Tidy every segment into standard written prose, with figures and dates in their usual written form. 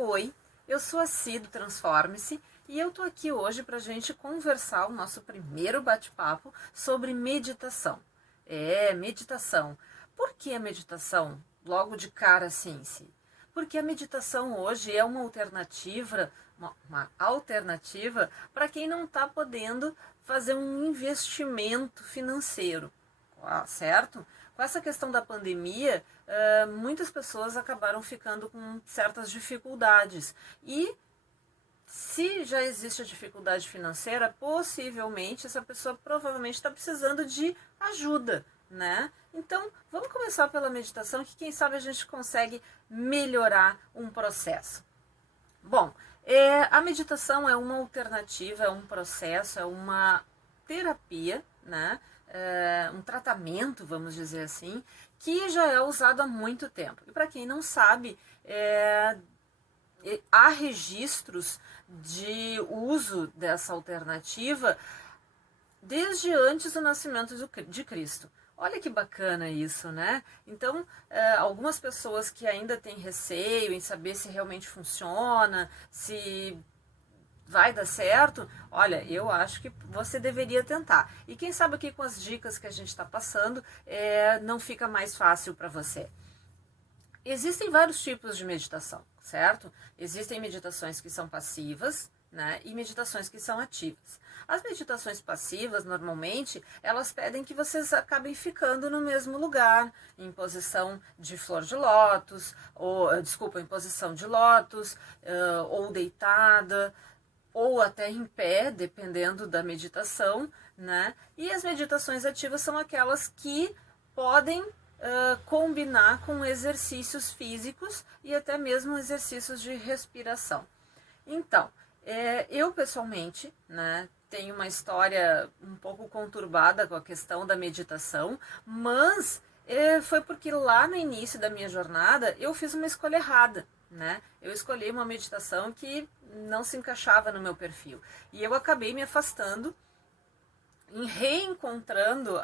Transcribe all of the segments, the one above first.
Oi, eu sou a Ci do Transforme-se e eu tô aqui hoje para a gente conversar o nosso primeiro bate-papo sobre meditação. Meditação. Por que a meditação? Logo de cara assim, Ci? Porque a meditação hoje é uma alternativa, uma alternativa para quem não está podendo fazer um investimento financeiro, certo? Com essa questão da pandemia, muitas pessoas acabaram ficando com certas dificuldades. E se já existe a dificuldade financeira, possivelmente essa pessoa provavelmente está precisando de ajuda, né? Então, vamos começar pela meditação, que quem sabe a gente consegue melhorar um processo. Bom, a meditação é uma alternativa, é um processo, é uma terapia, né? Um tratamento, vamos dizer assim, que já é usado há muito tempo. E para quem não sabe, há registros de uso dessa alternativa desde antes do nascimento de Cristo. Olha que bacana isso, né? Então, algumas pessoas que ainda têm receio em saber se realmente funciona, se vai dar certo, olha, eu acho que você deveria tentar. E quem sabe aqui com as dicas que a gente está passando, não fica mais fácil para você. Existem vários tipos de meditação, certo? Existem meditações que são passivas, né, e meditações que são ativas. As meditações passivas, normalmente, elas pedem que vocês acabem ficando no mesmo lugar, em posição de flor de lótus, em posição de lótus, ou deitada, ou até em pé, dependendo da meditação, né? E as meditações ativas são aquelas que podem combinar com exercícios físicos e até mesmo exercícios de respiração. Então, eu pessoalmente, né, tenho uma história um pouco conturbada com a questão da meditação, mas foi porque lá no início da minha jornada eu fiz uma escolha errada, né? Eu escolhi uma meditação que não se encaixava no meu perfil e eu acabei me afastando, em reencontrando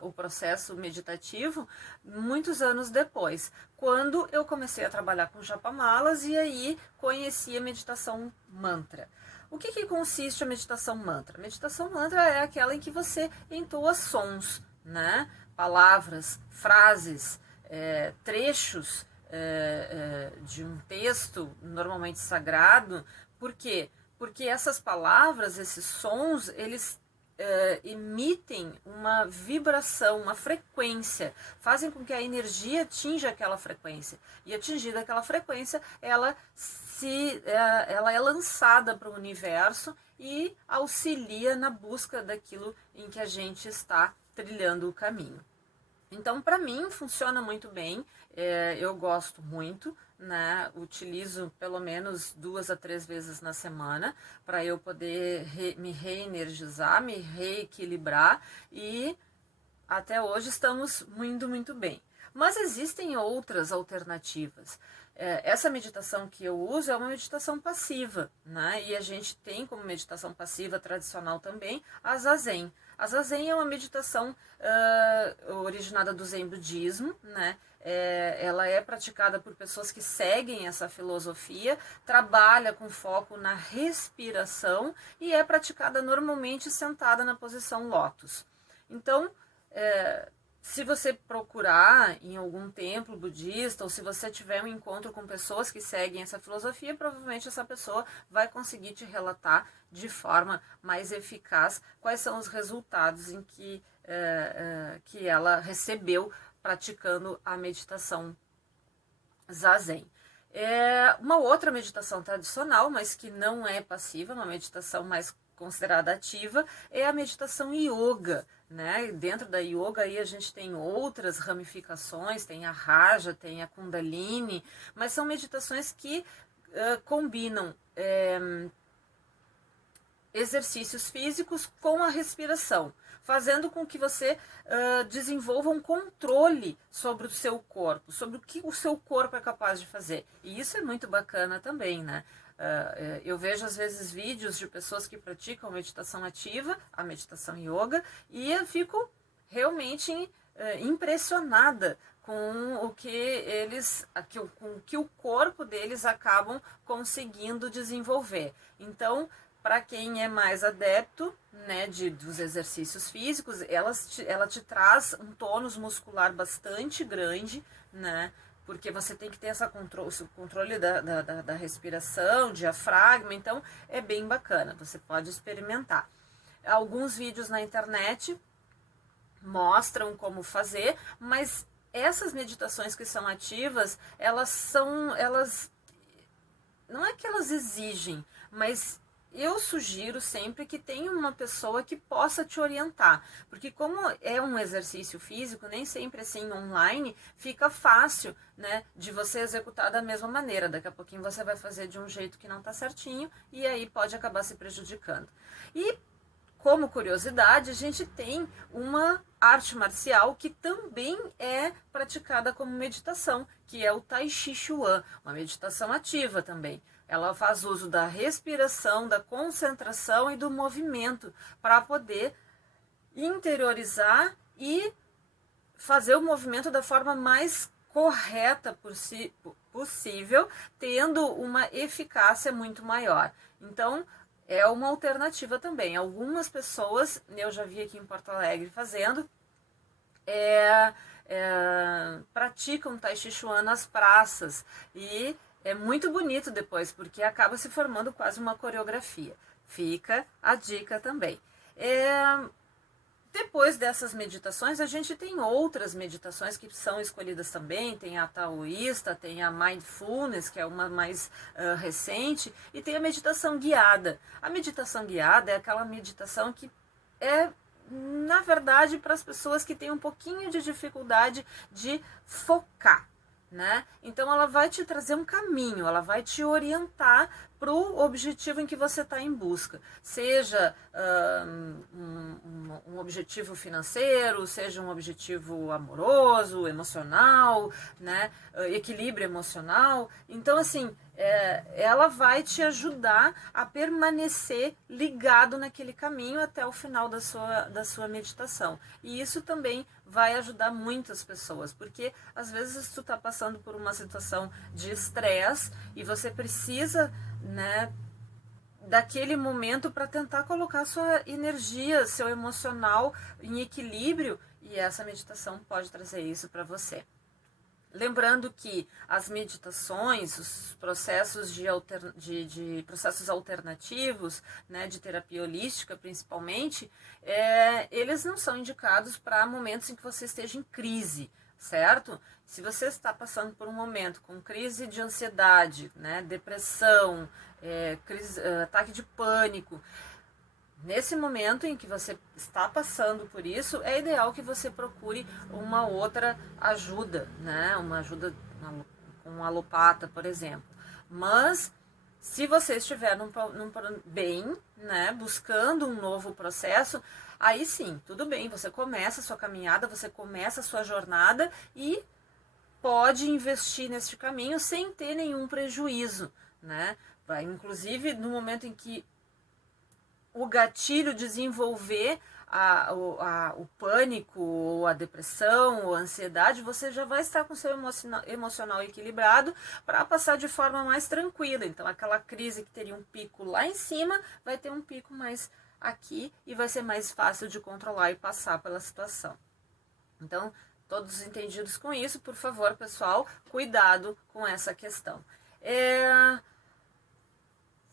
o processo meditativo muitos anos depois, quando eu comecei a trabalhar com japamalas e aí conheci a meditação mantra. O que consiste a meditação mantra? A meditação mantra é aquela em que você entoa sons, né? Palavras, frases, trechos de um texto normalmente sagrado. Por quê? Porque essas palavras, esses sons, eles emitem uma vibração, uma frequência, fazem com que a energia atinja aquela frequência. E atingida aquela frequência, ela é lançada para o universo e auxilia na busca daquilo em que a gente está trilhando o caminho. Então, para mim, funciona muito bem, eu gosto muito, né? Utilizo pelo menos 2 a 3 vezes na semana para eu poder me reenergizar, me reequilibrar e até hoje estamos indo muito bem. Mas existem outras alternativas. Essa meditação que eu uso é uma meditação passiva, né? E a gente tem como meditação passiva tradicional também a Zazen. A Zazen é uma meditação originada do Zen budismo, né? Ela é praticada por pessoas que seguem essa filosofia, trabalha com foco na respiração e é praticada normalmente sentada na posição lótus. Então, se você procurar em algum templo budista ou se você tiver um encontro com pessoas que seguem essa filosofia, provavelmente essa pessoa vai conseguir te relatar de forma mais eficaz quais são os resultados em que ela recebeu praticando a meditação Zazen. Uma outra meditação tradicional, mas que não é passiva, uma meditação mais considerada ativa, é a meditação yoga, né? Dentro da yoga aí a gente tem outras ramificações, tem a Raja, tem a Kundalini, mas são meditações que combinam exercícios físicos com a respiração, fazendo com que você desenvolva um controle sobre o seu corpo, sobre o que o seu corpo é capaz de fazer. E isso é muito bacana também, né? Eu vejo às vezes vídeos de pessoas que praticam meditação ativa, a meditação yoga, e eu fico realmente impressionada com o que com o que o corpo deles acabam conseguindo desenvolver. Então, para quem é mais adepto, né, dos exercícios físicos, ela te traz um tônus muscular bastante grande, né, porque você tem que ter esse controle da respiração, diafragma, então é bem bacana, você pode experimentar. Alguns vídeos na internet mostram como fazer, mas essas meditações que são ativas, elas não é que elas exigem, mas eu sugiro sempre que tenha uma pessoa que possa te orientar, porque como é um exercício físico, nem sempre assim online, fica fácil, né, de você executar da mesma maneira. Daqui a pouquinho você vai fazer de um jeito que não está certinho e aí pode acabar se prejudicando. E como curiosidade, a gente tem uma arte marcial que também é praticada como meditação, que é o Tai Chi Chuan, uma meditação ativa também. Ela faz uso da respiração, da concentração e do movimento para poder interiorizar e fazer o movimento da forma mais correta possível, tendo uma eficácia muito maior. Então, é uma alternativa também. Algumas pessoas, eu já vi aqui em Porto Alegre fazendo, praticam Tai Chi Chuan nas praças e é muito bonito depois, porque acaba se formando quase uma coreografia. Fica a dica também. Depois dessas meditações, a gente tem outras meditações que são escolhidas também. Tem a taoísta, tem a mindfulness, que é uma mais recente, e tem a meditação guiada. A meditação guiada é aquela meditação que é, na verdade, para as pessoas que têm um pouquinho de dificuldade de focar, né? Então ela vai te trazer um caminho, ela vai te orientar para o objetivo em que você está em busca, seja um objetivo financeiro, seja um objetivo amoroso, emocional, né? Equilíbrio emocional. Então, assim, ela vai te ajudar a permanecer ligado naquele caminho até o final da sua meditação. E isso também vai ajudar muitas pessoas, porque às vezes tu está passando por uma situação de estresse e você precisa, né, daquele momento para tentar colocar sua energia, seu emocional em equilíbrio, e essa meditação pode trazer isso para você. Lembrando que as meditações, os processos de processos alternativos, né, de terapia holística principalmente, eles não são indicados para momentos em que você esteja em crise, certo? Se você está passando por um momento com crise de ansiedade, né, depressão, ataque de pânico, nesse momento em que você está passando por isso, é ideal que você procure uma outra ajuda, né? Uma ajuda com um alopata, por exemplo. Mas se você estiver bem, né, buscando um novo processo, aí sim, tudo bem, você começa a sua caminhada, você começa a sua jornada e pode investir nesse caminho sem ter nenhum prejuízo, né? Inclusive, no momento em que o gatilho desenvolver o pânico, ou a depressão, ou a ansiedade, você já vai estar com seu emocional equilibrado para passar de forma mais tranquila. Então, aquela crise que teria um pico lá em cima, vai ter um pico mais aqui e vai ser mais fácil de controlar e passar pela situação. Então, todos entendidos com isso, por favor, pessoal, cuidado com essa questão.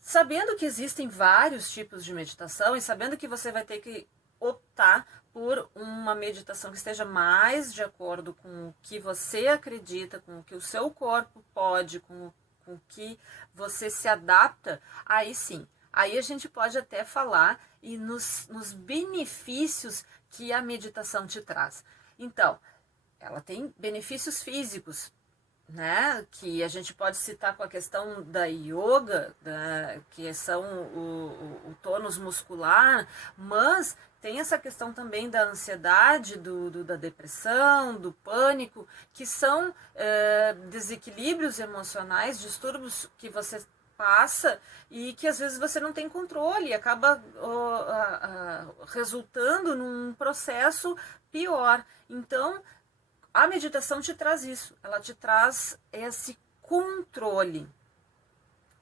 Sabendo que existem vários tipos de meditação e sabendo que você vai ter que optar por uma meditação que esteja mais de acordo com o que você acredita, com o que o seu corpo pode, com o que você se adapta, aí sim, aí a gente pode até falar e nos benefícios que a meditação te traz. Então, ela tem benefícios físicos, né, que a gente pode citar com a questão da yoga, que são o tônus muscular, mas tem essa questão também da ansiedade, da depressão, do pânico, que são desequilíbrios emocionais, distúrbios que você passa e que às vezes você não tem controle e acaba resultando num processo pior. Então, A meditação te traz isso, ela te traz esse controle.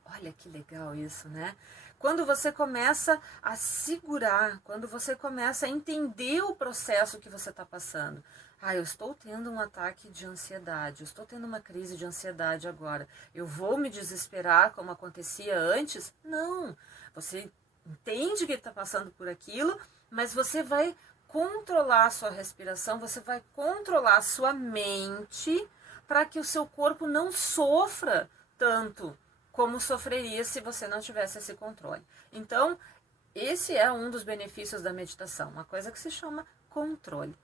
Olha que legal isso, né? Quando você começa a segurar, quando você começa a entender o processo que você está passando. Ah, eu estou tendo um ataque de ansiedade, eu estou tendo uma crise de ansiedade agora. Eu vou me desesperar como acontecia antes? Não. Você entende que está passando por aquilo, mas você vai controlar a sua respiração, você vai controlar a sua mente para que o seu corpo não sofra tanto como sofreria se você não tivesse esse controle. Então, esse é um dos benefícios da meditação, uma coisa que se chama controle,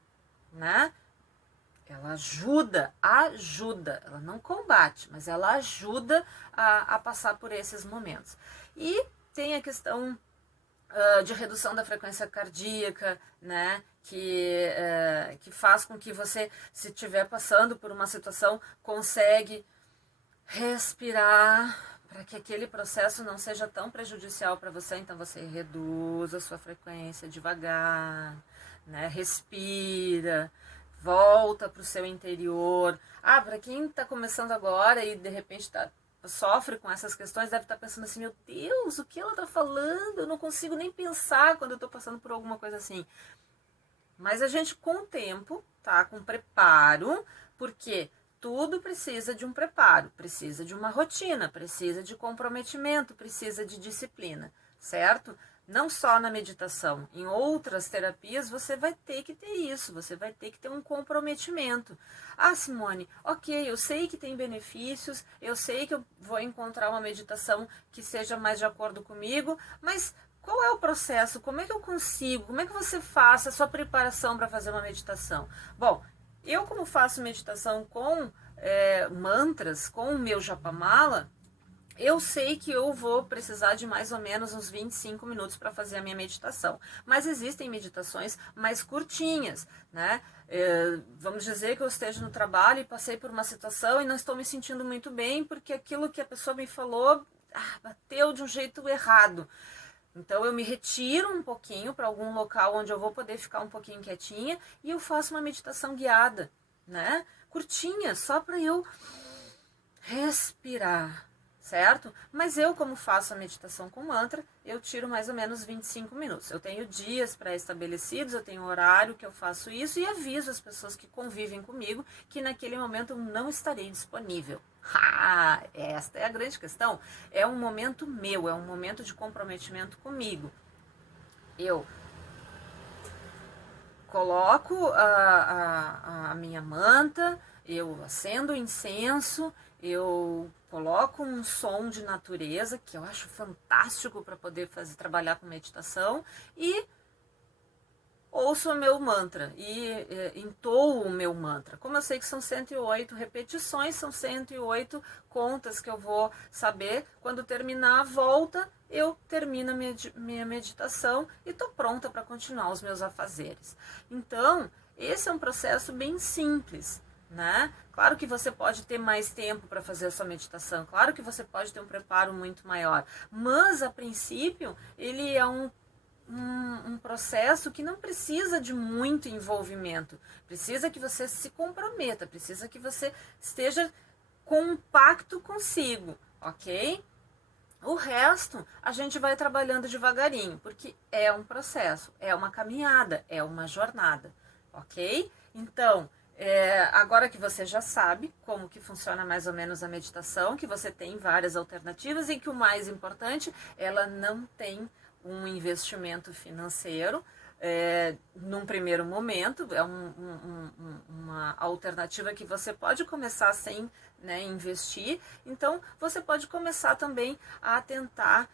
né? Ela ajuda, ela não combate, mas ela ajuda a passar por esses momentos. E tem a questão de redução da frequência cardíaca, né? Que faz com que você, se estiver passando por uma situação, consegue respirar para que aquele processo não seja tão prejudicial para você. Então você reduz a sua frequência devagar, né? Respira, volta para o seu interior. Ah, para quem está começando agora e de repente sofre com essas questões, deve estar pensando assim, meu Deus, o que ela está falando? Eu não consigo nem pensar quando eu estou passando por alguma coisa assim. Mas a gente, com o tempo, tá? Com preparo, porque tudo precisa de um preparo, precisa de uma rotina, precisa de comprometimento, precisa de disciplina, certo? Não só na meditação, em outras terapias você vai ter que ter isso, você vai ter que ter um comprometimento. Ah, Simone, ok, eu sei que tem benefícios, eu sei que eu vou encontrar uma meditação que seja mais de acordo comigo, mas qual é o processo? Como é que eu consigo? Como é que você faz a sua preparação para fazer uma meditação? Bom, eu como faço meditação com mantras, com o meu Japamala, eu sei que eu vou precisar de mais ou menos uns 25 minutos para fazer a minha meditação. Mas existem meditações mais curtinhas, né? Vamos dizer que eu esteja no trabalho e passei por uma situação e não estou me sentindo muito bem porque aquilo que a pessoa me falou bateu de um jeito errado. Então eu me retiro um pouquinho para algum local onde eu vou poder ficar um pouquinho quietinha e eu faço uma meditação guiada, né? Curtinha, só para eu respirar, certo? Mas eu, como faço a meditação com mantra, eu tiro mais ou menos 25 minutos. Eu tenho dias pré-estabelecidos, eu tenho horário que eu faço isso e aviso as pessoas que convivem comigo que naquele momento eu não estarei disponível. Esta é a grande questão. É um momento meu, é um momento de comprometimento comigo. Eu coloco a minha manta, eu acendo o incenso, eu coloco um som de natureza, que eu acho fantástico para poder trabalhar com meditação, e ouço o meu mantra e entoo o meu mantra. Como eu sei que são 108 repetições, são 108 contas que eu vou saber. Quando terminar a volta, eu termino a minha meditação e estou pronta para continuar os meus afazeres. Então, esse é um processo bem simples, né? Claro que você pode ter mais tempo para fazer a sua meditação, claro que você pode ter um preparo muito maior, mas a princípio ele é um processo que não precisa de muito envolvimento, precisa que você se comprometa, precisa que você esteja com um pacto consigo, ok? O resto a gente vai trabalhando devagarinho, porque é um processo, é uma caminhada, é uma jornada, ok? Então, agora que você já sabe como que funciona mais ou menos a meditação, que você tem várias alternativas e que o mais importante, ela não tem um investimento financeiro num primeiro momento, é uma alternativa que você pode começar sem, né, investir, então você pode começar também a tentar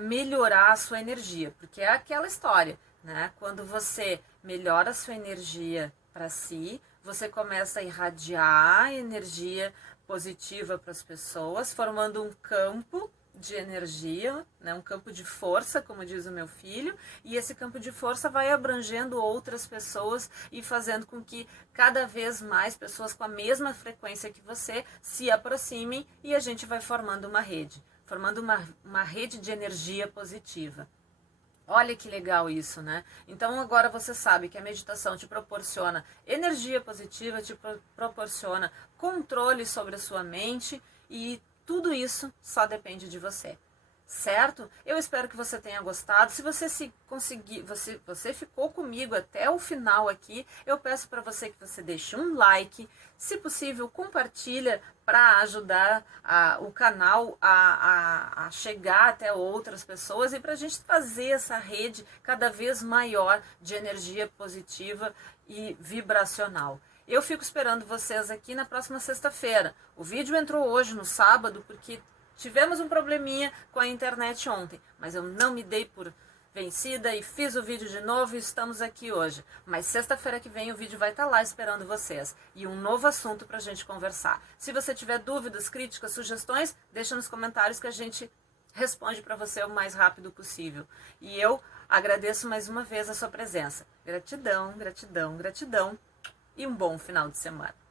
melhorar a sua energia, porque é aquela história, né? Quando você melhora a sua energia para si, você começa a irradiar energia positiva para as pessoas, formando um campo de energia, né, um campo de força, como diz o meu filho, e esse campo de força vai abrangendo outras pessoas e fazendo com que cada vez mais pessoas com a mesma frequência que você se aproximem e a gente vai formando uma rede de energia positiva. Olha que legal isso, né? Então agora você sabe que a meditação te proporciona energia positiva, te proporciona controle sobre a sua mente e tudo isso só depende de você. Certo? Eu espero que você tenha gostado. Se você se conseguir, você ficou comigo até o final aqui, eu peço para você que você deixe um like, se possível compartilha para ajudar o canal a chegar até outras pessoas e para a gente fazer essa rede cada vez maior de energia positiva e vibracional. Eu fico esperando vocês aqui na próxima sexta-feira. O vídeo entrou hoje no sábado porque tivemos um probleminha com a internet ontem, mas eu não me dei por vencida e fiz o vídeo de novo e estamos aqui hoje. Mas sexta-feira que vem o vídeo vai estar lá esperando vocês e um novo assunto para a gente conversar. Se você tiver dúvidas, críticas, sugestões, deixa nos comentários que a gente responde para você o mais rápido possível. E eu agradeço mais uma vez a sua presença. Gratidão, gratidão, gratidão e um bom final de semana.